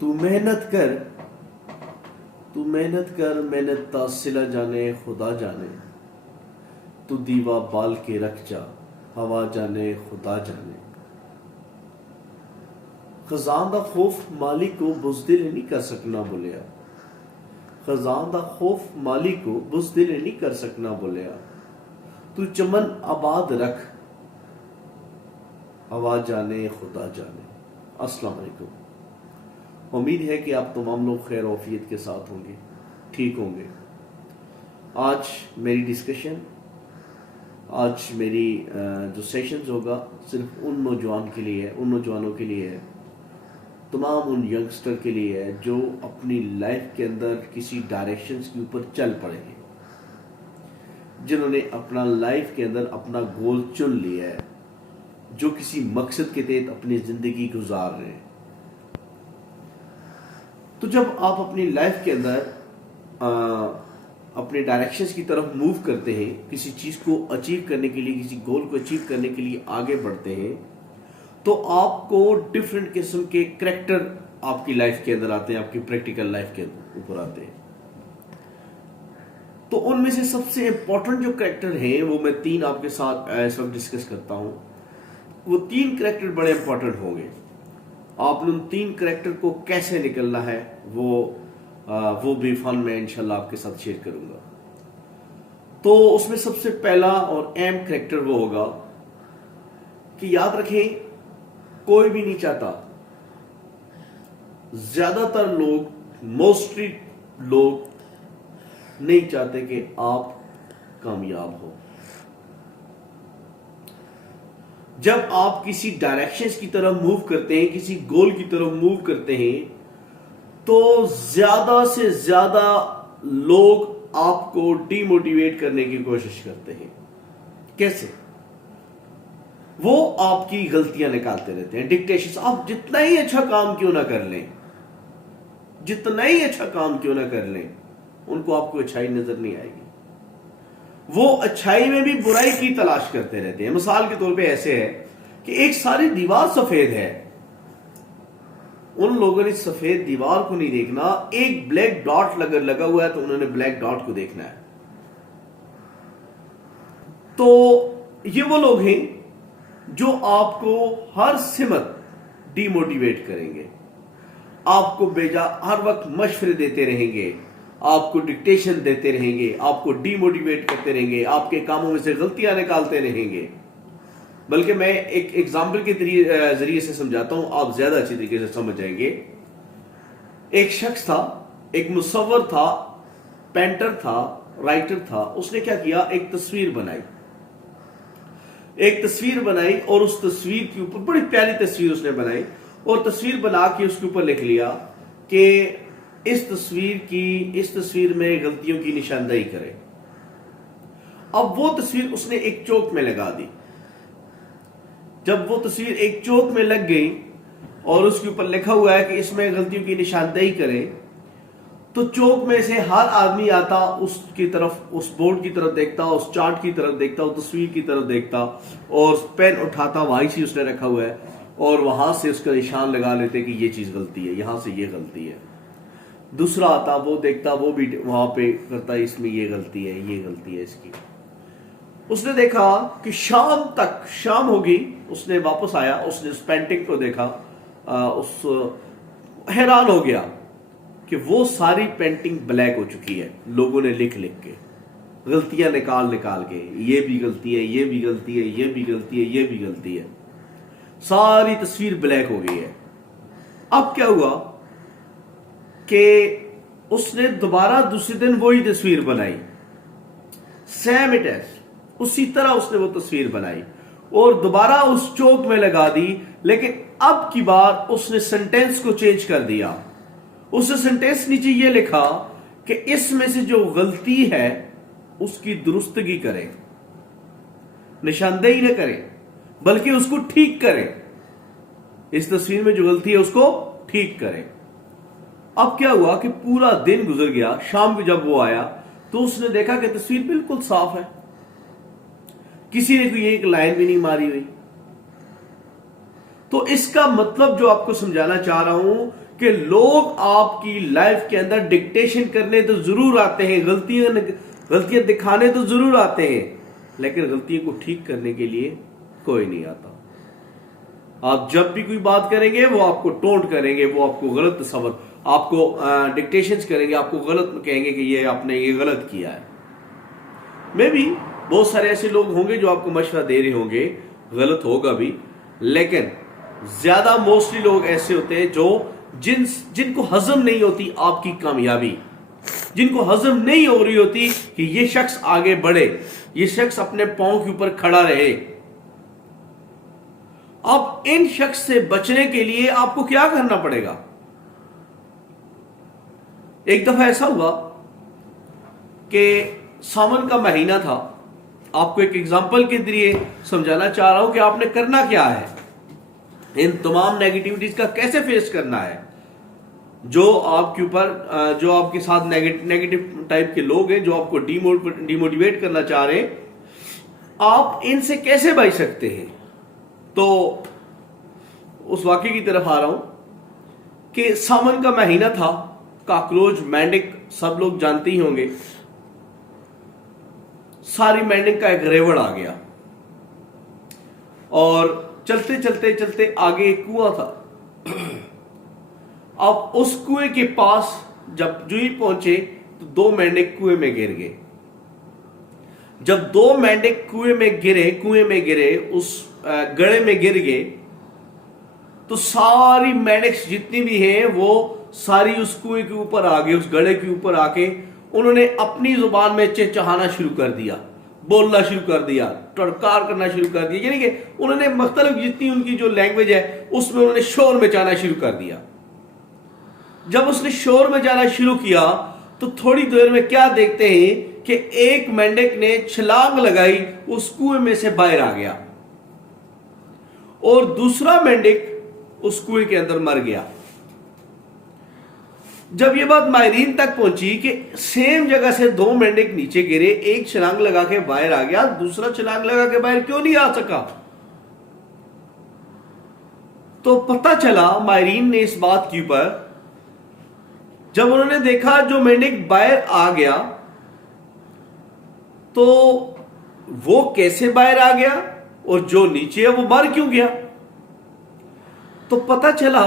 तू मेहनत कर, तू मेहनत कर, मेहनत तासिला जाने खुदा जाने। तू दीवा बाल के रख जा, हवा जाने खुदा जाने। खजान दा खौफ मालिक को बुज़दिल नहीं कर सकना बोलिया। खजान दा खौफ मालिक को बुज़दिल नहीं कर सकना बोलिया। तू चमन आबाद रख, हवा जाने खुदा जाने। अस्सलाम वालेकुम। उम्मीद है कि आप तमाम लोग खैर औफियत के साथ होंगे, ठीक होंगे। आज मेरी डिस्कशन, आज मेरी जो सेशंस होगा सिर्फ उन नौजवान के लिए है, उन नौजवानों के लिए है, तमाम उन यंगस्टर के लिए है जो अपनी लाइफ के अंदर किसी डायरेक्शंस के ऊपर चल पड़े हैं, जिन्होंने अपना लाइफ के अंदर अपना गोल चुन लिया है, जो किसी मकसद के तहत अपनी जिंदगी गुजार रहे हैं। तो जब आप अपनी लाइफ के अंदर अपने डायरेक्शंस की तरफ मूव करते हैं, किसी चीज को अचीव करने के लिए, किसी गोल को अचीव करने के लिए आगे बढ़ते हैं, तो आपको डिफरेंट किस्म के करैक्टर आपकी लाइफ के अंदर आते हैं, आपकी प्रैक्टिकल लाइफ के ऊपर आते हैं। तो उनमें से सबसे इंपॉर्टेंट जो करैक्टर हैं वो मैं 3 आपके साथ इस वक्त डिस्कस करता हूं। वो 3 करैक्टर बड़े इंपॉर्टेंट होंगे। आपने उन 3 करैक्टर को कैसे निकलना है वो भी फन में इंशाल्लाह आपके साथ शेयर करूंगा। तो उसमें सबसे पहला और अहम करैक्टर वो होगा कि याद रखें, कोई भी नहीं चाहता, ज्यादातर लोग, मोस्टली लोग नहीं चाहते कि आप कामयाब हो। जब आप किसी डायरेक्शंस की तरफ मूव करते हैं, किसी गोल की तरफ मूव करते हैं, तो ज्यादा से ज्यादा लोग आपको डिमोटिवेट करने की कोशिश करते हैं। कैसे? वो आपकी गलतियां निकालते रहते हैं, डिक्टेशंस। आप जितना ही अच्छा काम क्यों ना कर लें, जितना ही अच्छा काम क्यों ना कर लें, उनको आपको अच्छाई नजर नहीं आएगी। वो अच्छाई में भी बुराई की तलाश करते रहते हैं। मिसाल के तौर पे ऐसे है कि एक सारी दीवार सफेद है, उन लोगों ने सफेद दीवार को नहीं देखना, एक ब्लैक डॉट लगा हुआ है तो उन्होंने ब्लैक डॉट को देखना है। तो ये वो लोग हैं जो आपको हर सिमत डिमोटिवेट करेंगे, आपको बेजा हर वक्त मशवरे देते रहेंगे, आपको डिक्टेशन देते रहेंगे, आपको डिमोटिवेट करते रहेंगे, आपके कामों में से गलतियां निकालते रहेंगे। बल्कि मैं एक एग्जाम्पल के जरिए से समझाता हूं, आप ज्यादा अच्छी तरीके से समझ जाएंगे। एक शख्स था, एक मुसव्वर था, पेंटर था, राइटर था। उसने क्या किया, एक तस्वीर बनाई, एक तस्वीर बनाई और उस तस्वीर के ऊपर, बड़ी प्यारी तस्वीर उसने बनाई, और तस्वीर बना के उसके ऊपर लिख लिया कि इस तस्वीर में गलतियों की निशानदेही करें। अब वो तस्वीर उसने एक चौक में लगा दी। जब वो तस्वीर एक चौक में लग गई और उसके ऊपर लिखा हुआ है कि इसमें गलतियों की निशानदेही करें, तो चौक में से हर आदमी आता, उसकी तरफ, उस बोर्ड की तरफ देखता, उस चार्ट की तरफ देखता, उस तस्वीर की तरफ देखता, और पेन उठाता, वहीं से उसने रखा हुआ है, और वहां से उसका निशान लगा लेते कि ये चीज गलती है, यहां से ये गलती है। दूसरा आता, वो देखता, वो भी वहां पे करता, इसमें ये गलती है, ये गलती है इसकी। उसने देखा कि शाम होगी, उसने वापस आया, उसने उस पेंटिंग को देखा, हैरान हो गया कि वो सारी पेंटिंग ब्लैक हो चुकी है। लोगों ने लिख लिख के, गलतियां निकाल के, ये भी गलती है, ये भी गलती है, ये भी गलती है, ये भी गलती है, सारी तस्वीर ब्लैक हो गई है। अब क्या हुआ कि उसने दोबारा दूसरे दिन वही तस्वीर बनाई, सेम इट एज, उसी तरह उसने वो तस्वीर बनाई और दोबारा उस चौक में लगा दी। लेकिन अब की बार उसने सेंटेंस को चेंज कर दिया। उसने सेंटेंस नीचे ये लिखा कि इसमें से जो गलती है उसकी दुरुस्तगी करें, निशानदेही न करें, बल्कि उसको ठीक करें। इस तस्वीर में जो गलती है उसको ठीक करें। अब क्या हुआ कि पूरा दिन गुजर गया, शाम को जब वो आया तो उसने देखा कि तस्वीर बिल्कुल साफ है, किसी ने कोई एक लाइन भी नहीं मारी हुई। तो इसका मतलब जो आपको समझाना चाह रहा हूं कि लोग आपकी लाइफ के अंदर डिक्टेशन करने तो जरूर आते हैं, गलतियां दिखाने तो जरूर आते हैं, लेकिन गलतियों को ठीक करने के लिए कोई नहीं आता। आप जब भी कोई बात करेंगे वो आपको टोंट करेंगे, वो आपको गलत तस्वर, आपको डिक्टेशंस करेंगे, आपको गलत कहेंगे कि ये आपने ये गलत किया है। मे भी बहुत सारे ऐसे लोग होंगे जो आपको मशवरा दे रहे होंगे, गलत होगा भी, लेकिन ज्यादा मोस्टली लोग ऐसे होते हैं जो जिनको हजम नहीं होती आपकी कामयाबी, जिनको हजम नहीं हो रही होती कि ये शख्स आगे बढ़े, ये शख्स अपने पांव के ऊपर खड़ा रहे। अब इन शख्स से बचने के लिए आपको क्या करना पड़ेगा? एक दफा ऐसा हुआ कि सावन का महीना था। आपको एक एग्जांपल के जरिए समझाना चाह रहा हूं कि आपने करना क्या है, इन तमाम नेगेटिविटीज का कैसे फेस करना है। जो आपके ऊपर, जो आपके साथ नेगेटिव टाइप के लोग हैं, जो आपको डिमोटिवेट करना चाह रहे हैं, आप इनसे कैसे बच सकते हैं। तो उस वाकये की तरफ आ रहा हूं कि सावन का महीना था, कॉकरोच, मेंढक सब लोग जानते ही होंगे। सारी मेंढक का एक रेवड़ आ गया और चलते चलते चलते आगे एक कुआं था। अब उस कुएं के पास जब जो ही पहुंचे तो दो मेंढक कुएं में गिर गए। जब दो मेंढक कुएं में गिरे, उस गड़े में गिर गए, तो सारी मेंढक जितनी भी हैं वो सारी उस कुएं के ऊपर आ गए, उस गड़े के ऊपर आके उन्होंने अपनी जुबान में चहचहाना शुरू कर दिया, बोलना शुरू कर दिया, टड़कार करना शुरू कर दिया। यानी कि उन्होंने मुख्तलिफ जितनी उनकी जो लैंग्वेज है उसमें उन्होंने शोर मचाना शुरू कर दिया। जब उसने शोर मचाना शुरू किया तो थोड़ी देर में क्या देखते हैं कि एक मेंढक ने छलांग लगाई, उस कुएं में से बाहर आ गया और दूसरा मेंढक उस कुएं के अंदर मर गया। जब यह बात माहिरीन तक पहुंची कि सेम जगह से दो मेंढक नीचे गिरे, एक छलांग लगा के बाहर आ गया, दूसरा छलांग लगा के बाहर क्यों नहीं आ सका, तो पता चला माहिरीन ने इस बात के ऊपर, जब उन्होंने देखा जो मेंढक बाहर आ गया तो वो कैसे बाहर आ गया और जो नीचे है वो मर क्यों गया, तो पता चला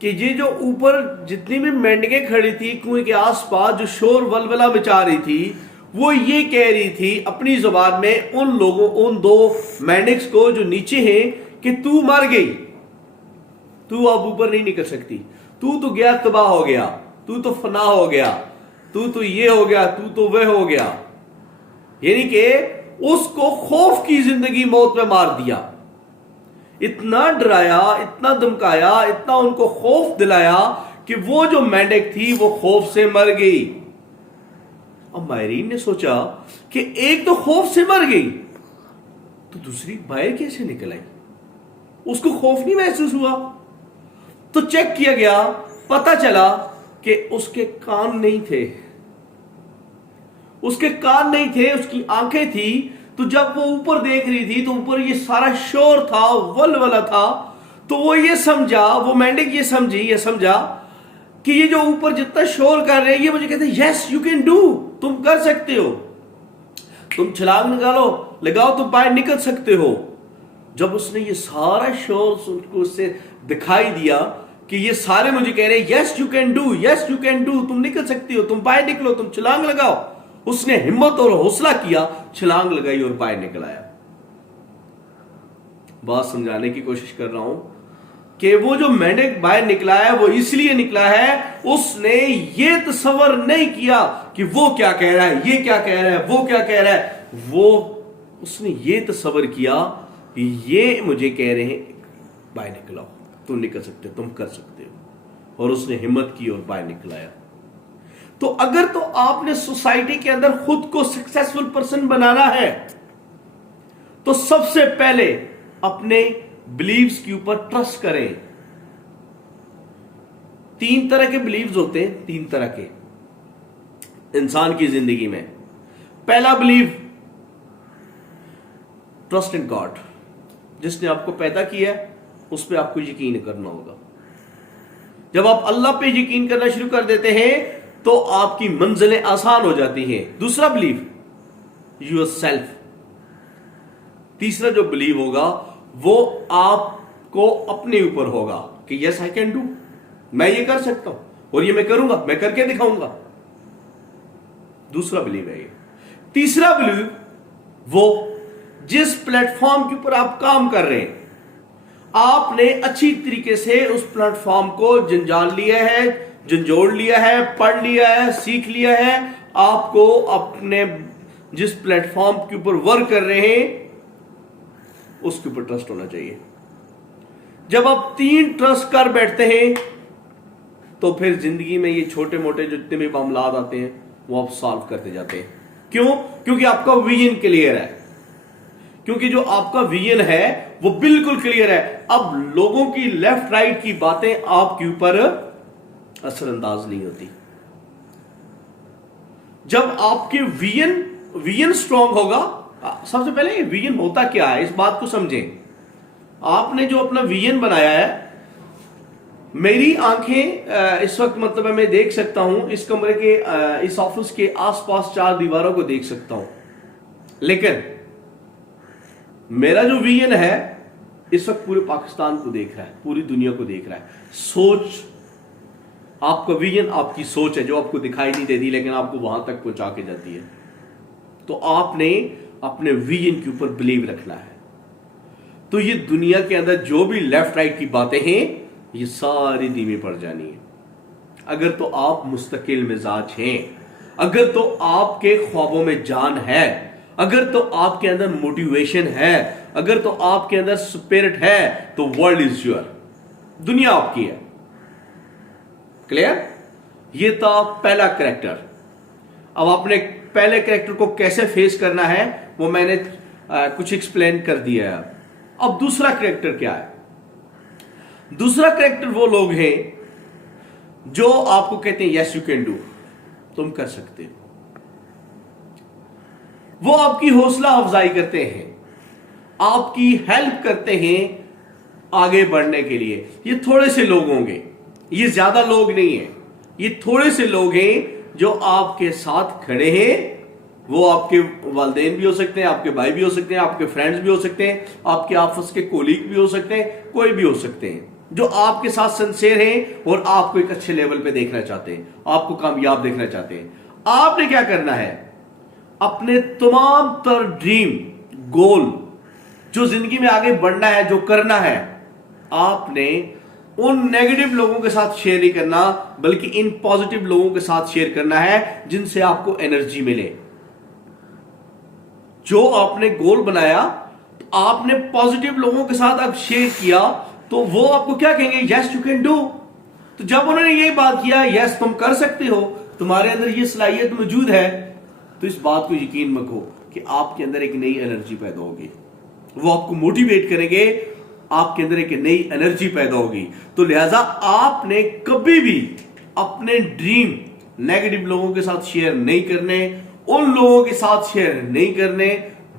कि ये जो ऊपर जितनी भी मेंढकें खड़ी थी कुएं के आसपास, जो शोर वलवला मचा रही थी, वो ये कह रही थी अपनी जुबान में उन लोगों, उन दो मेंढक्स को जो नीचे हैं, कि तू मर गई, तू अब ऊपर नहीं निकल सकती, तू तो गया, तबाह हो गया, तू तो फना हो गया, तू तो ये हो गया, तू तो वह हो गया। यानी कि उसको खौफ की जिंदगी मौत में मार दिया, इतना डराया, इतना धमकाया, इतना उनको खौफ दिलाया कि वो जो मेंढक थी वो खौफ से मर गई। अब माहिरीन ने सोचा कि एक तो खौफ से मर गई तो दूसरी बाहर कैसे निकल आई, उसको खौफ नहीं महसूस हुआ। तो चेक किया गया, पता चला कि उसके कान नहीं थे, उसके कान नहीं थे, उसकी आंखें थी। तो जब वो ऊपर देख रही थी तो ऊपर ये सारा शोर था, वलवला था, तो वो ये समझा, वो मेंढक ये समझा कि ये जो ऊपर जितना शोर कर रहे हैं ये मुझे कहते हैं यस यू कैन डू, तुम कर सकते हो, तुम छलांग लगाओ, तुम बाहर निकल सकते हो। जब उसने ये सारा शोर उसको उससे दिखाई दिया कि ये सारे मुझे कह रहे हैं yes you can do, yes you can do, तुम निकल सकती हो, तुम बाहर निकलो, तुम छलांग लगाओ, उसने हिम्मत और हौसला किया, छलांग लगाई और बाहर निकल आया। बात समझाने की कोशिश कर रहा हूं कि वो जो मेंढक बाहर निकला है वो इसलिए निकला है, उसने ये तस्वर नहीं किया कि वो क्या कह रहा है, ये क्या कह रहा है, वो क्या कह रहा है, उसने ये तस्वर किया कि ये मुझे कह रहे हैं बाहर निकलो, तुम निकल सकते हो, तुम कर सकते हो, और उसने हिम्मत की और बाहर निकल आया। तो अगर तो आपने सोसाइटी के अंदर खुद को सक्सेसफुल पर्सन बनाना है तो सबसे पहले अपने बिलीव्स के ऊपर ट्रस्ट करें। 3 तरह के बिलीव्स होते हैं, 3 तरह के इंसान की जिंदगी में। पहला बिलीव, ट्रस्ट इन गॉड, जिसने आपको पैदा किया है उस पर आपको यकीन करना होगा। जब आप अल्लाह पे यकीन करना शुरू कर देते हैं तो आपकी मंजिलें आसान हो जाती हैं। दूसरा बिलीव, योर सेल्फ। तीसरा जो बिलीव होगा वो आपको अपने ऊपर होगा कि यस आई कैन डू, मैं ये कर सकता हूं और ये मैं करूंगा, मैं करके दिखाऊंगा। दूसरा बिलीव है ये। तीसरा बिलीव, वो जिस प्लेटफॉर्म के ऊपर आप काम कर रहे हैं, आपने अच्छी तरीके से उस प्लेटफॉर्म को जंजाल लिया है, झंझोड़ लिया है, पढ़ लिया है, सीख लिया है। आपको अपने जिस प्लेटफॉर्म के ऊपर वर्क कर रहे हैं उसके ऊपर ट्रस्ट होना चाहिए। जब आप 3 ट्रस्ट कर बैठते हैं तो फिर जिंदगी में ये छोटे मोटे जितने भी मामलात आते हैं वो आप सॉल्व करते जाते हैं। क्यों? क्योंकि आपका विजन क्लियर है, क्योंकि जो आपका विजन है वो बिल्कुल क्लियर है। अब लोगों की लेफ्ट राइट की बातें आपके ऊपर असरअंदाज नहीं होती। जब आपके विजन स्ट्रांग होगा, सबसे पहले विजन होता क्या है इस बात को समझें। आपने जो अपना विजन बनाया है, मेरी आंखें इस वक्त मतलब मैं देख सकता हूं इस कमरे के इस ऑफिस के आसपास 4 दीवारों को देख सकता हूं, लेकिन मेरा जो विजन है इस वक्त पूरे पाकिस्तान को देख रहा है, पूरी दुनिया को देख रहा है। सोच, आपका विजन आपकी सोच है जो आपको दिखाई नहीं देती लेकिन आपको वहां तक पहुंचा के जाती है। तो आपने अपने विजन के ऊपर बिलीव रखना है। तो ये दुनिया के अंदर जो भी लेफ्ट राइट की बातें हैं ये सारी धीमी पड़ जानी है। अगर तो आप मुस्तकिल मिजाज हैं, अगर तो आपके ख्वाबों में जान है, अगर तो आपके अंदर मोटिवेशन है, अगर तो आपके अंदर स्पिरिट है, तो वर्ल्ड इज योर, दुनिया आपकी है। क्लियर? ये था पहला कैरेक्टर। अब आपने पहले कैरेक्टर को कैसे फेस करना है वो मैंने कुछ एक्सप्लेन कर दिया है। अब दूसरा कैरेक्टर क्या है? दूसरा कैरेक्टर वो लोग हैं जो आपको कहते हैं यस यू कैन डू, तुम कर सकते हो। वो आपकी हौसला अफजाई करते हैं, आपकी हेल्प करते हैं आगे बढ़ने के लिए। ये थोड़े से लोग होंगे, ये ज्यादा लोग नहीं है, ये थोड़े से लोग हैं जो आपके साथ खड़े हैं। वो आपके वालिदैन भी हो सकते हैं, आपके भाई भी हो सकते हैं, आपके फ्रेंड्स भी हो सकते हैं, आपके ऑफिस के कोलीग भी हो सकते हैं, कोई भी हो सकते हैं, जो आपके साथ सिंसियर हैं और आपको एक अच्छे लेवल पे देखना चाहते हैं, आपको कामयाब देखना चाहते हैं। आपने क्या करना है? अपने तमाम तर ड्रीम गोल जो जिंदगी में आगे बढ़ना है, जो करना है, आपने उन नेगेटिव लोगों के साथ शेयर नहीं करना, बल्कि इन पॉजिटिव लोगों के साथ शेयर करना है जिनसे आपको एनर्जी मिले। जो आपने गोल बनाया, तो आपने पॉजिटिव लोगों के साथ अब शेयर किया, तो वो आपको क्या कहेंगे? Yes you can do. तो जब उन्होंने ये बात किया यस तुम कर सकते हो, तुम्हारे अंदर ये सलाहियत मौजूद है, तो इस बात को यकीन रखो कि आपके अंदर एक नई एनर्जी पैदा होगी। वो आपको मोटिवेट करेंगे, आपके अंदर एक नई एनर्जी पैदा होगी। तो लिहाजा आपने कभी भी अपने ड्रीम नेगेटिव लोगों के साथ शेयर नहीं करने, उन लोगों के साथ शेयर नहीं करने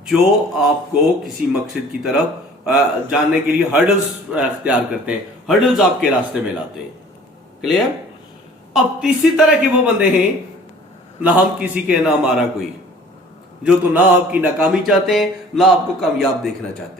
जो आपको किसी मकसद की तरफ जानने के लिए हर्डल्स अख्तियार करते हैं, हर्डल्स आपके रास्ते में लाते हैं। क्लियर? अब तीसरी तरह के वो बंदे हैं, ना हम किसी के ना हमारा कोई, जो तो ना आपकी नाकामी चाहते हैं, ना आपको कामयाब देखना चाहते हैं।